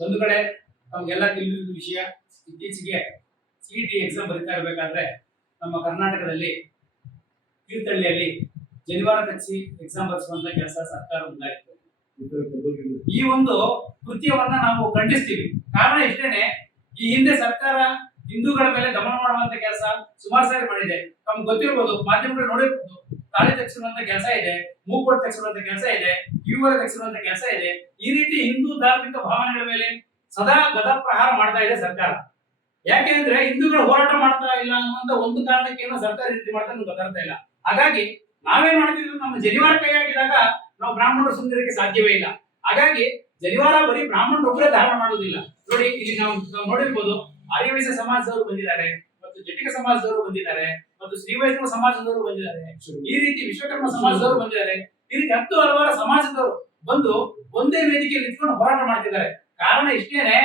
ಒಂದು ಕಡೆ ನಮಗೆಲ್ಲ ತಿಳಿದಿದ್ದ ವಿಷಯ, ಇತ್ತೀಚೆಗೆ ಸಿಇಟಿ ಎಕ್ಸಾಮ್ ಬರೀತಾ ಇರಬೇಕಾದ್ರೆ ನಮ್ಮ ಕರ್ನಾಟಕದಲ್ಲಿ ತೀರ್ಥಹಳ್ಳಿಯಲ್ಲಿ ಜನಿವಾರ ಕಚ್ಚಿ ಎಕ್ಸಾಮ್ ಬರೆಸುವಂತ ಕೆಲಸ ಸರ್ಕಾರ ಮುಂದಾಯಿತು. ಈ ಒಂದು ಕೃತ್ಯವನ್ನ ನಾವು ಖಂಡಿಸ್ತೀವಿ. ಕಾರಣ ಇಷ್ಟೇನೆ, ಈ ಹಿಂದೆ ಸರ್ಕಾರ ಹಿಂದೂಗಳ ಮೇಲೆ ದಮನ ಮಾಡುವಂತ ಕೆಲಸ ಸುಮಾರು ಸಾರಿ ಮಾಡಿದೆ. ನಮ್ಗೆ ಗೊತ್ತಿರ್ಬೋದು, ಮಾಧ್ಯಮಗಳು ನೋಡಿರ್ಬೋದು, ತಾಳಿ ತೆಗೆಸುವಂತ ಕೆಲಸ ಇದೆ, ಮೂಗ್ಬಟ್ಟು ತೆಗೆಸುವಂತ ಕೆಲಸ ಇದೆ, ಕಿವಿಗೊಳ ತೆಗೆಸುವಂತ ಕೆಲಸ ಇದೆ. ಈ ರೀತಿ ಹಿಂದೂ ಧಾರ್ಮಿಕ ಭಾವನೆಗಳ ಮೇಲೆ ಸದಾ ಗದ ಪ್ರಹಾರ ಮಾಡ್ತಾ ಇದೆ ಸರ್ಕಾರ. ಯಾಕೆಂದ್ರೆ ಹಿಂದೂಗಳು ಹೋರಾಟ ಮಾಡ್ತಾ ಇಲ್ಲ ಅನ್ನುವಂತ ಒಂದು ಕಾರಣಕ್ಕೆ ಏನೋ ಸರ್ಕಾರ ಈ ರೀತಿ ಮಾಡ್ತಾ ಗೊತ್ತಾಗ್ತಾ ಇಲ್ಲ. ಹಾಗಾಗಿ ನಾವೇನ್ ಮಾಡ್ತಿದ್ವಿ, ನಮ್ಮ ಜನಿವಾರ ಕೈ ಹಾಕಿದಾಗ ನಾವು ಬ್ರಾಹ್ಮಣರು ಸುಂದರಕ್ಕೆ ಸಾಧ್ಯವೇ ಇಲ್ಲ. ಹಾಗಾಗಿ ಜನಿವಾರ ಬರೀ ಬ್ರಾಹ್ಮಣರು ಒಬ್ಬರೇ ಧಾರಣ ಮಾಡೋದಿಲ್ಲ. ನೋಡಿ, ಇಲ್ಲಿ ನಾವು ನೋಡಿರ್ಬೋದು, ಆರ್ಯವೈಶ್ಯ ಸಮಾಜದವರು ಬಂದಿದ್ದಾರೆ, ಮತ್ತು ಜಟಿಕ ಸಮಾಜದವರು ಬಂದಿದ್ದಾರೆ, ಮತ್ತು ಶ್ರೀ ವೈಷ್ಣವ ಸಮಾಜದವರು ಬಂದಿದ್ದಾರೆ, ಈ ರೀತಿ ವಿಶ್ವಕರ್ಮ ಸಮಾಜದವರು ಬಂದಿದ್ದಾರೆ. ಈ ರೀತಿ 10 ಹಲವಾರು ಸಮಾಜದವರು ಬಂದು ಒಂದೇ ವೇದಿಕೆಯಲ್ಲಿ ನಿಂತ್ಕೊಂಡು ಹೋರಾಟ ಮಾಡ್ತಿದ್ದಾರೆ. ಕಾರಣ ಇಷ್ಟೇನೆ,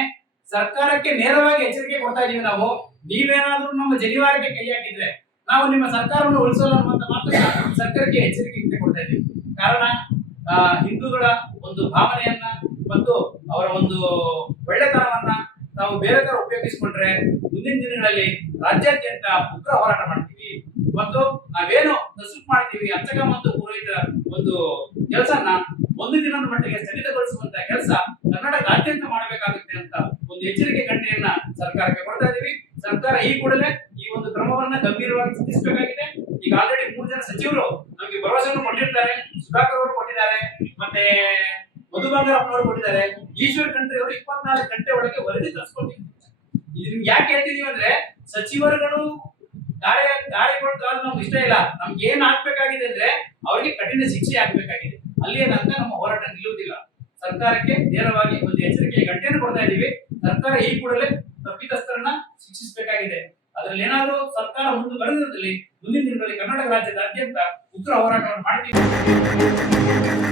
ಸರ್ಕಾರಕ್ಕೆ ನೇರವಾಗಿ ಎಚ್ಚರಿಕೆ ಕೊಡ್ತಾ ಇದೀವಿ ನಾವು, ನೀವೇನಾದ್ರೂ ನಮ್ಮ ಜನಿವಾರಕ್ಕೆ ಕೈ ಹಾಕಿದ್ರೆ ನಾವು ನಿಮ್ಮ ಸರ್ಕಾರವನ್ನು ಉಳಿಸೋಲ್ಲ ಅನ್ನುವಂತ ಮಾತ್ರ ಸರ್ಕಾರಕ್ಕೆ ಎಚ್ಚರಿಕೆ ಕೊಡ್ತಾ ಇದೀವಿ. ಕಾರಣ ಹಿಂದೂಗಳ ಒಂದು ಭಾವನೆಯನ್ನ ಮತ್ತು ಅವರ ಒಂದು ಒಳ್ಳೆತನವನ್ನ ನಾವು ಬೇರೆ ತರ ಉಪಯೋಗಿಸಿಕೊಂಡ್ರೆ ಮುಂದಿನ ದಿನಗಳಲ್ಲಿ ರಾಜ್ಯಾದ್ಯಂತ ಉಗ್ರ ಹೋರಾಟ ಮಾಡ್ತೀವಿ. ಮತ್ತು ನಾವೇನು ನಸುಕು ಮಾಡ್ತೀವಿ, ಅರ್ಚಕ ಮತ್ತು ಪುರೋಹಿತರ ಒಂದು ಕೆಲಸನ ಒಂದು ದಿನದ ಮಟ್ಟಿಗೆ ಸ್ಥಗಿತಗೊಳಿಸುವಂತ ಕೆಲಸ ಕರ್ನಾಟಕದಾದ್ಯಂತ ಮಾಡಬೇಕಾಗುತ್ತೆ ಅಂತ ಒಂದು ಎಚ್ಚರಿಕೆ ಗಂಟೆಯನ್ನ ಸರ್ಕಾರಕ್ಕೆ ಕೊಡ್ತಾ ಇದೀವಿ. ಸರ್ಕಾರ ಈ ಕೂಡಲೇ ಈ ಒಂದು ಕ್ರಮವನ್ನ ಗಂಭೀರವಾಗಿ ಚಿಂತಿಸಬೇಕಾಗಿದೆ. ಈಗ ಆಲ್ರೆಡಿ 3 ಜನ ಸಚಿವರು ನಮಗೆ ಭರವಸೆಯನ್ನು ಕೊಟ್ಟಿರ್ತಾರೆ. ಸುಧಾಕರ್ ಅವರು ಕೊಟ್ಟಿದ್ದಾರೆ, ಮತ್ತೆ ಮಧು ಬಂಗಾರಪ್ಪನವರು ಕೊಟ್ಟಿದ್ದಾರೆ. ಈಶ್ವರ್ ಖಂಡ್ರೆ ಅವರು 24 ಗಂಟೆ ಒಳಗೆ ವರದಿ ತರಿಸ್ಕೊಳ್ತೀವಿ. ಇದನ್ನ ಯಾಕೆ ಹೇಳ್ತಿದೀವಿ ಅಂದ್ರೆ, ಸಚಿವರುಗಳು ಗಾಳಿಗಳು ನಮ್ಗೆ ಇಷ್ಟ ಇಲ್ಲ. ನಮ್ಗೆ ಏನ್ ಆಗ್ಬೇಕಾಗಿದೆ ಅಂದ್ರೆ ಅವರಿಗೆ ಕಠಿಣ ಶಿಕ್ಷೆ ಆಗ್ಬೇಕಾಗಿದೆ. ಅಲ್ಲಿ ಏನಂತ ನಮ್ಮ ಹೋರಾಟ ನಿಲ್ಲುವುದಿಲ್ಲ. ಸರ್ಕಾರಕ್ಕೆ ನೇರವಾಗಿ ಒಂದು ಎಚ್ಚರಿಕೆಯ ಗಂಟೆಯನ್ನು ಕೊಡ್ತಾ ಇದೀವಿ. ಸರ್ಕಾರ ಈ ಕೂಡಲೇ ತಪ್ಪಿತಸ್ಥರನ್ನ ಶಿಕ್ಷಿಸಬೇಕಾಗಿದೆ. ಅದ್ರಲ್ಲಿ ಏನಾದರೂ ಸರ್ಕಾರ ಮುಂದುವರೆದಿದ್ದಲ್ಲಿ ಮುಂದಿನ ದಿನಗಳಲ್ಲಿ ಕರ್ನಾಟಕ ರಾಜ್ಯದಾದ್ಯಂತ ಉಗ್ರ ಹೋರಾಟವನ್ನು ಮಾಡ್ತೀವಿ.